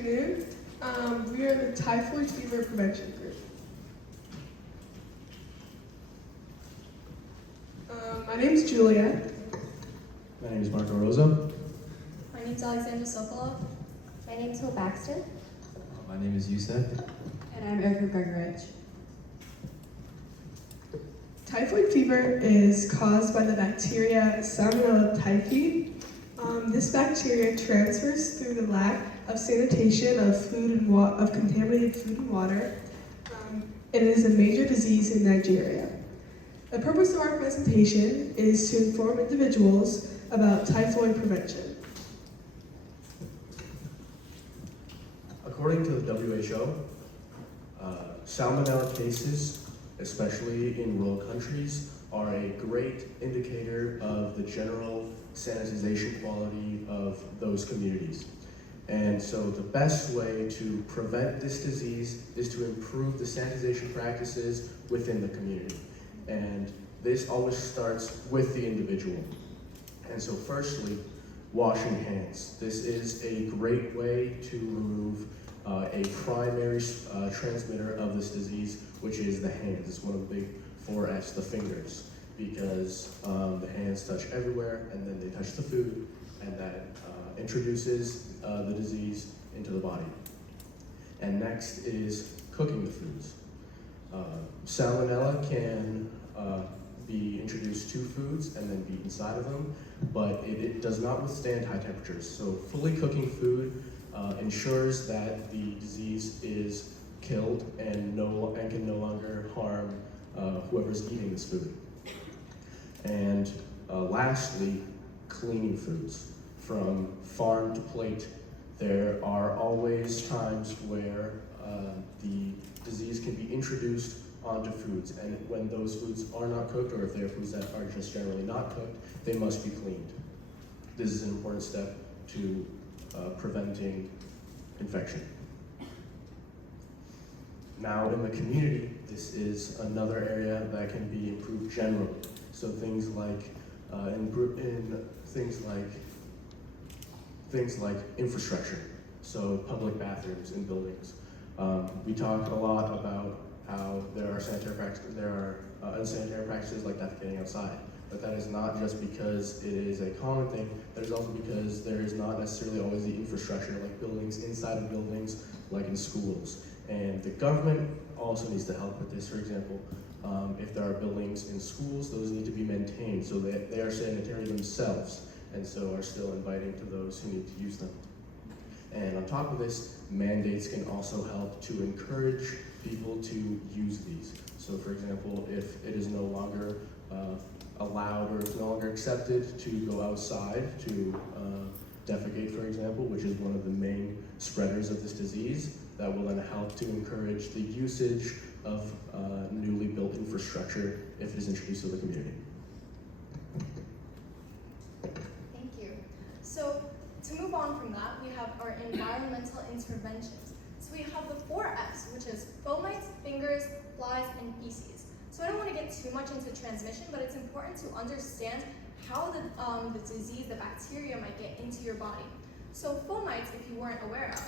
afternoon. We are the Typhoid Fever Prevention Group. My name is Julia. My name is Marco Rosa. My name is Alexandra Sokolov. My name is Hill Baxter. My name is Yusef. And I'm Erica Gregorich. Typhoid fever is caused by the bacteria Salmonella typhi. This bacteria transfers through the lack of sanitation of food and of contaminated food and water. It is a major disease in Nigeria. The purpose of our presentation is to inform individuals about typhoid prevention. According to the WHO, salmonella cases, especially in rural countries, are a great indicator of the general sanitization quality of those communities. And so the best way to prevent this disease is to improve the sanitization practices within the community. And this always starts with the individual. And so firstly, washing hands. This is a great way to remove a primary transmitter of this disease, which is the hands. It's one of the big 4Fs, the fingers, because the hands touch everywhere, and then they touch the food, and that introduces the disease into the body. And next is cooking the foods. Salmonella can be introduced to foods and then be inside of them, but it does not withstand high temperatures. So fully cooking food ensures that the disease is killed and can no longer harm whoever's eating this food. And lastly, cleaning foods. From farm to plate, there are always times where the disease can be introduced onto foods, and when those foods are not cooked, or if they're foods that are just generally not cooked, they must be cleaned. This is an important step to preventing infection. Now in the community, this is another area that can be improved generally. So things like things like infrastructure, so public bathrooms in buildings. We talk a lot about how there are unsanitary practices like defecating outside, but that is not just because it is a common thing. That is also because there is not necessarily always the infrastructure, like buildings inside of buildings, like in schools. And the government also needs to help with this. For example, if there are buildings in schools, those need to be maintained so that they are sanitary themselves, and so are still inviting to those who need to use them. And on top of this, mandates can also help to encourage people to use these. So for example, if it is no longer allowed or it's no longer accepted to go outside to defecate, for example, which is one of the main spreaders of this disease, that will then help to encourage the usage of newly built infrastructure if it is introduced to the community. Thank you. So to move on from that, we have our environmental interventions. So we have the 4Fs, which is fomites, fingers, flies, and feces. So I don't want to get too much into transmission, but it's important to understand how the disease, the bacteria, might get into your body. So fomites, if you weren't aware of,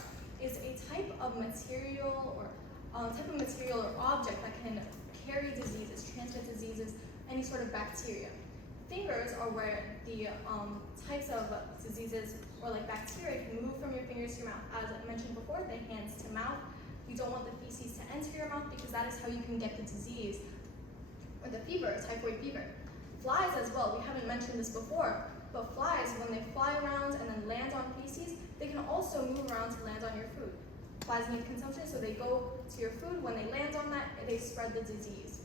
is a type of material or object that can carry diseases, transmit diseases, any sort of bacteria. Fingers are where the types of diseases or like bacteria can move from your fingers to your mouth. As I mentioned before, the hands to mouth. You don't want the feces to enter your mouth because that is how you can get the disease or the fever, typhoid fever. Flies as well, we haven't mentioned this before, but flies, when they fly around and then land on feces, they can also move around to land on your food. Flies need consumption, so they go to your food. When they land on that, they spread the disease.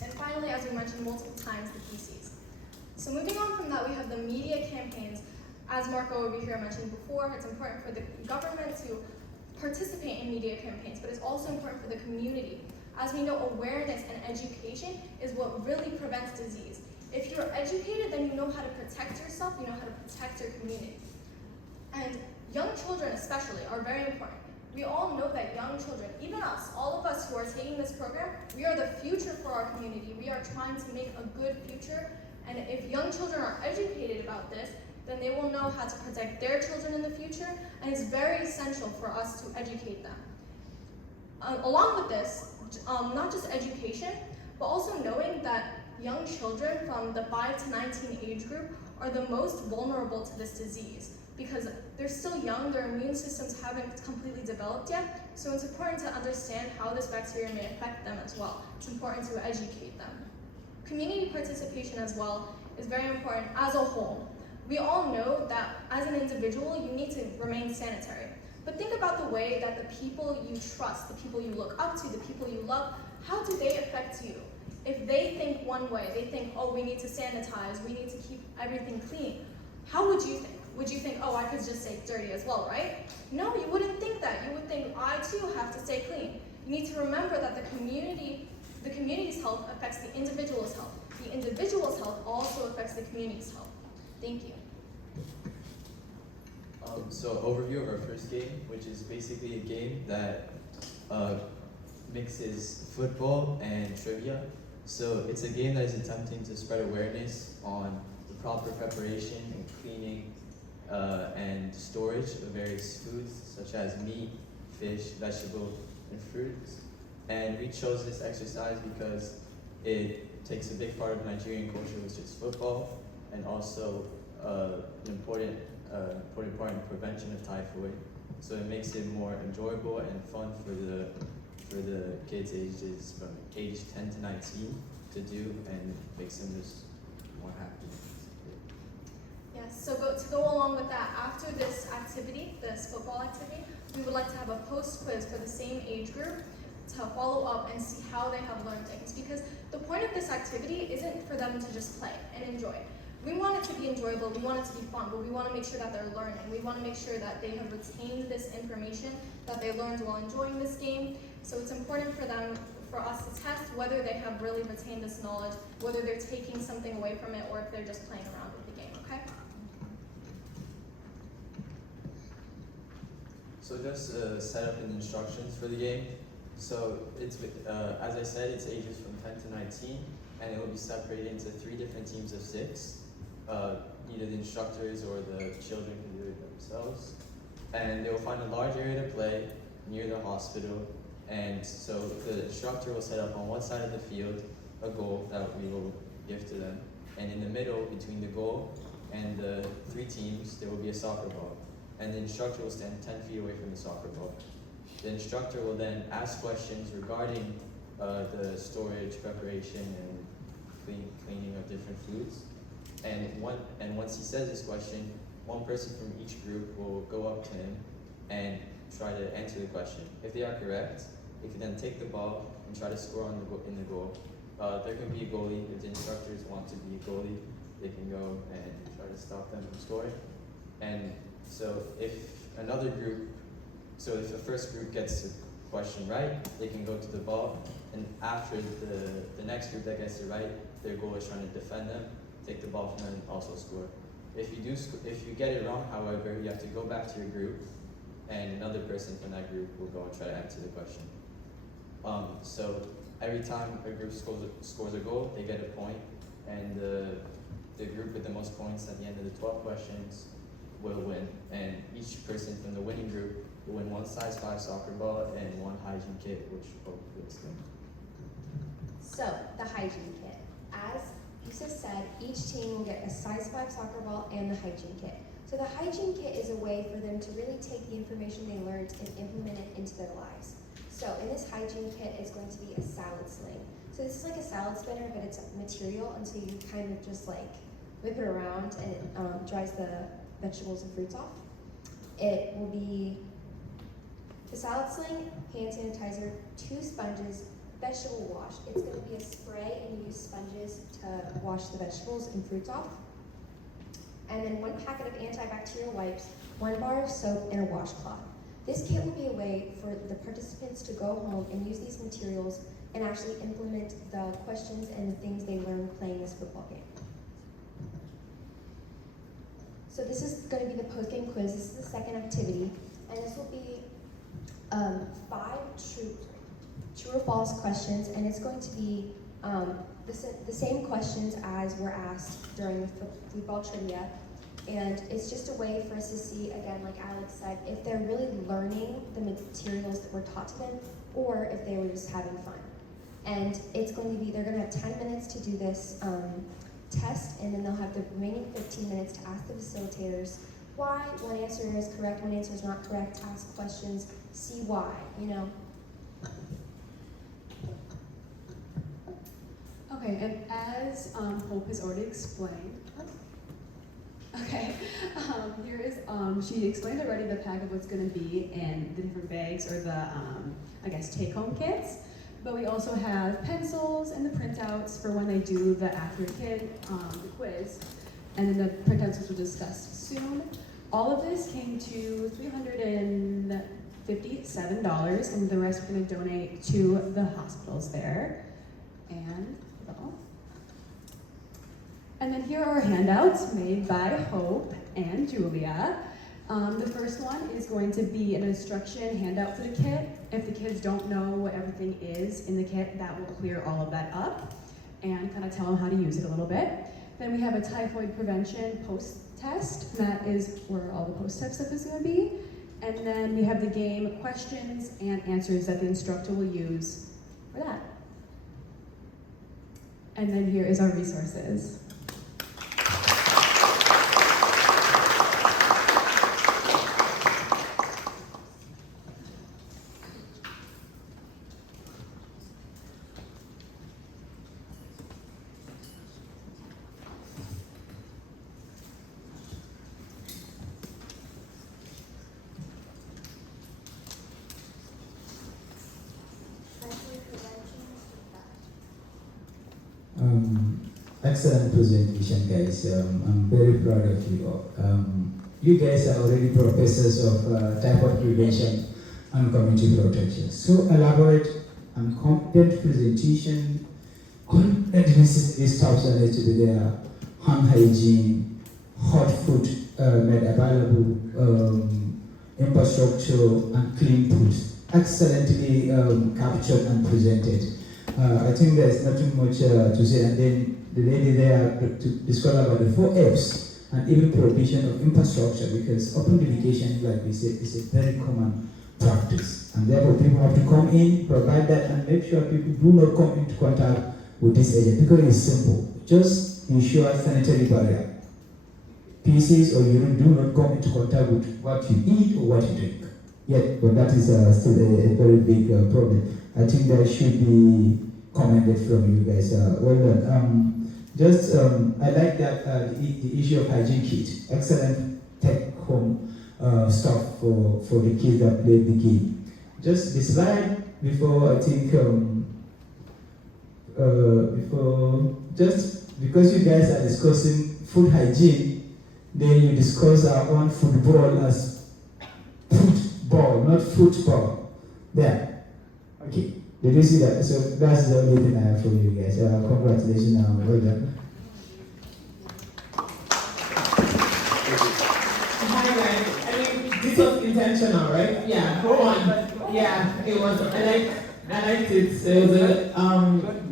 And finally, as we mentioned multiple times, the feces. So moving on from that, we have the media campaigns. As Marco over here mentioned before, it's important for the government to participate in media campaigns, but it's also important for the community. As we know, awareness and education is what really prevents disease. If you're educated, then you know how to protect yourself, you know how to protect your community. And young children especially are very important. We all know that young children, even us, all of us who are taking this program, we are the future for our community. We are trying to make a good future, and if young children are educated about this, then they will know how to protect their children in the future, and it's very essential for us to educate them. Along with this, not just education, but also knowing that young children from the 5 to 19 age group are the most vulnerable to this disease because they're still young, their immune systems haven't completely developed yet, so it's important to understand how this bacteria may affect them as well. It's important to educate them. Community participation as well is very important as a whole. We all know that as an individual, you need to remain sanitary. But think about the way that the people you trust, the people you look up to, the people you love, how do they affect you? If they think one way, they think, oh, we need to sanitize, we need to keep everything clean, how would you think? Would you think, oh, I could just stay dirty as well, right? No, you wouldn't think that. You would think, I too have to stay clean. You need to remember that the community's health affects the individual's health. The individual's health also affects the community's health. Thank you. So overview of our first game, which is basically a game that mixes football and trivia. So it's a game that is attempting to spread awareness on the proper preparation and cleaning and storage of various foods such as meat, fish, vegetable, and fruits. And we chose this exercise because it takes a big part of Nigerian culture, which is football, and also an important part in prevention of typhoid. So it makes it more enjoyable and fun for the kids ages from age 10 to 19 to do, and makes them just more happy. Yes, so to go along with that, after this activity, this football activity, we would like to have a post-quiz for the same age group to follow up and see how they have learned things. Because the point of this activity isn't for them to just play and enjoy. We want it to be enjoyable, we want it to be fun, but we want to make sure that they're learning. We want to make sure that they have retained this information that they learned while enjoying this game. So it's important for us to test whether they have really retained this knowledge, whether they're taking something away from it, or if they're just playing around with the game, okay? So just set up the instructions for the game. So it's as I said, it's ages from 10 to 19, and it will be separated into 3 different teams of 6. Either the instructors or the children can do it themselves. And they will find a large area to play near the hospital. And so the instructor will set up on one side of the field a goal that we will give to them. And in the middle, between the goal and the 3 teams, there will be a soccer ball. And the instructor will stand 10 feet away from the soccer ball. The instructor will then ask questions regarding the storage, preparation, and cleaning of different foods. And once he says this question, one person from each group will go up to him and try to answer the question. If they are correct, they can then take the ball and try to score in the goal. There can be a goalie. If the instructors want to be a goalie, they can go and try to stop them from scoring. And so if the first group gets the question right, they can go to the ball. And after the next group that gets it right, their goal is trying to defend them, take the ball from them, and also score. If you get it wrong, however, you have to go back to your group, and another person from that group will go and try to answer the question. So every time a group scores a goal, they get a point, and the group with the most points at the end of the 12 questions will win. And each person from the winning group will win 1 size 5 soccer ball and 1 hygiene kit, which both fits them. So, the hygiene kit. As Yusuf said, each team will get a size 5 soccer ball and the hygiene kit. So the hygiene kit is a way for them to really take the information they learned and implement it into their lives. So in this hygiene kit is going to be a salad sling. So this is like a salad spinner, but it's material, and so you kind of just like whip it around and it dries the vegetables and fruits off. It will be the salad sling, hand sanitizer, 2 sponges, vegetable wash. It's going to be a spray, and you use sponges to wash the vegetables and fruits off. And then 1 packet of antibacterial wipes, 1 bar of soap, and a washcloth. This kit will be a way for the participants to go home and use these materials and actually implement the questions and the things they learned playing this football game. So this is going to be the post-game quiz. This is the second activity, and this will be 5 true or false questions, and it's going to be the same questions as were asked during the football trivia. And it's just a way for us to see, again, like Alex said, if they're really learning the materials that were taught to them, or if they were just having fun. And it's going to be, they're going to have 10 minutes to do this test, and then they'll have the remaining 15 minutes to ask the facilitators why. One answer is correct, one answer is not correct. Ask questions, see why, you know. Okay, and as Hope has already explained, okay, here is, she explained already the pack of what's going to be in the different bags, or the, I guess, take-home kits. But we also have pencils and the printouts for when they do the Accurate Kid, the quiz, and then the printouts which we'll discuss soon. All of this came to $357, and the rest we're going to donate to the hospitals there. And then here are our handouts made by Hope and Julia. The first one is going to be an instruction handout for the kit. If the kids don't know what everything is in the kit, that will clear all of that up and kind of tell them how to use it a little bit. Then we have a typhoid prevention post-test. That is where all the post-test stuff is going to be. And then we have the game questions and answers that the instructor will use for that. And then here is our resources. Excellent presentation, guys. I'm very proud of you all. You guys are already professors of typhoid prevention and community protection. So elaborate and competent presentation, competent necessary stuff that need to be there, hand hygiene, hot food made available, infrastructure, and clean food. Excellently captured and presented. I think there's nothing much to say. And then the lady there to discuss about the 4 F's and even provision of infrastructure, because open dedication, like we said, is a very common practice. And therefore people have to come in, provide that, and make sure people do not come into contact with this agent, because it's simple. Just ensure sanitary barrier. Pieces or urine do not come into contact with what you eat or what you drink. Yet, but that is still a very big problem. I think that should be commended from you guys. Well done. I like that the issue of hygiene kit. Excellent take-home stuff for the kids that play the game. Just the slide before, I think, just because you guys are discussing food hygiene, then you discuss our own football as football, not football. There. Okay. Did you see that? So that's the only thing I have for you guys. Congratulations, well done. Hi guys. I mean, this was intentional, right? Yeah. Go on. Yeah, it was. I liked it. It was a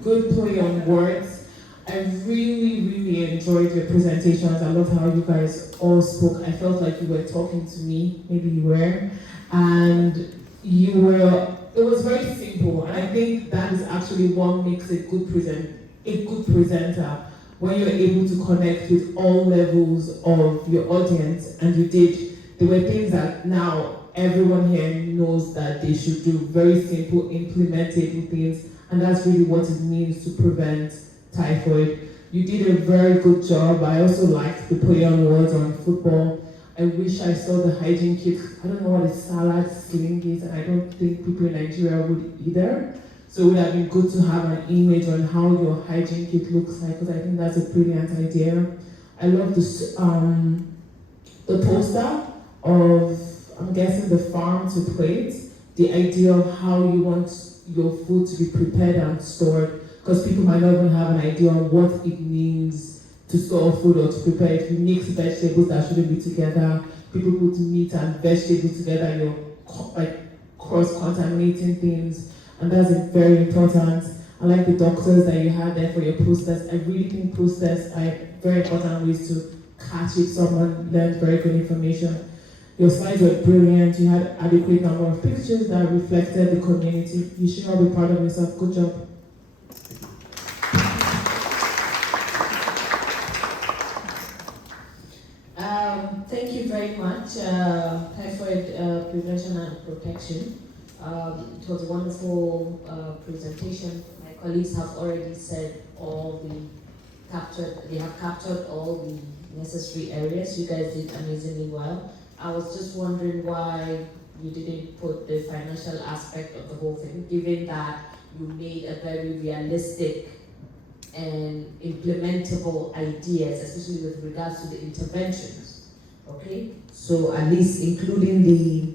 good play on words. I really enjoyed your presentations. I love how you guys all spoke. I felt like you were talking to me. Maybe you were, and you were. It was very simple, and I think that is actually what makes a good presenter, when you're able to connect with all levels of your audience, and you did. There were things that now everyone here knows that they should do, very simple, implementable things, and that's really what it means to prevent typhoid. You did a very good job. I also liked the play on words on football. I wish I saw the hygiene kit. I don't know what a salad sling is, and I don't think people in Nigeria would either. So it would have been good to have an image on how your hygiene kit looks like, because I think that's a brilliant idea. I love this, the poster of, I'm guessing, the farm to plate, the idea of how you want your food to be prepared and stored, because people might not even have an idea on what it means to store food or to prepare it. You mix vegetables that shouldn't be together. People put meat and vegetables together. You're like cross-contaminating things, and that's very important. I like the doctors that you had there for your posters. I really think posters are very important ways to catch if someone learned very good information. Your slides were brilliant. You had adequate number of pictures that reflected the community. You should all be proud of yourself. Good job. Thank you very much, Typhoid Prevention and Protection. It was a wonderful presentation. My colleagues have already said they have captured all the necessary areas. You guys did amazingly well. I was just wondering why you didn't put the financial aspect of the whole thing, given that you made a very realistic and implementable ideas, especially with regards to the interventions. Okay, so at least including the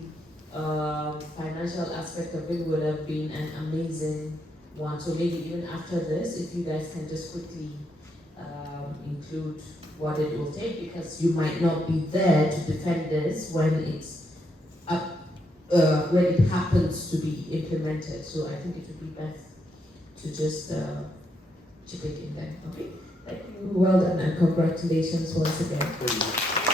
financial aspect of it would have been an amazing one. So maybe even after this, if you guys can just quickly include what it will take, because you might not be there to defend this when it's up, when it happens to be implemented. So I think it would be best to just chip it in there. Okay, thank you. Well done and congratulations once again. Thank you.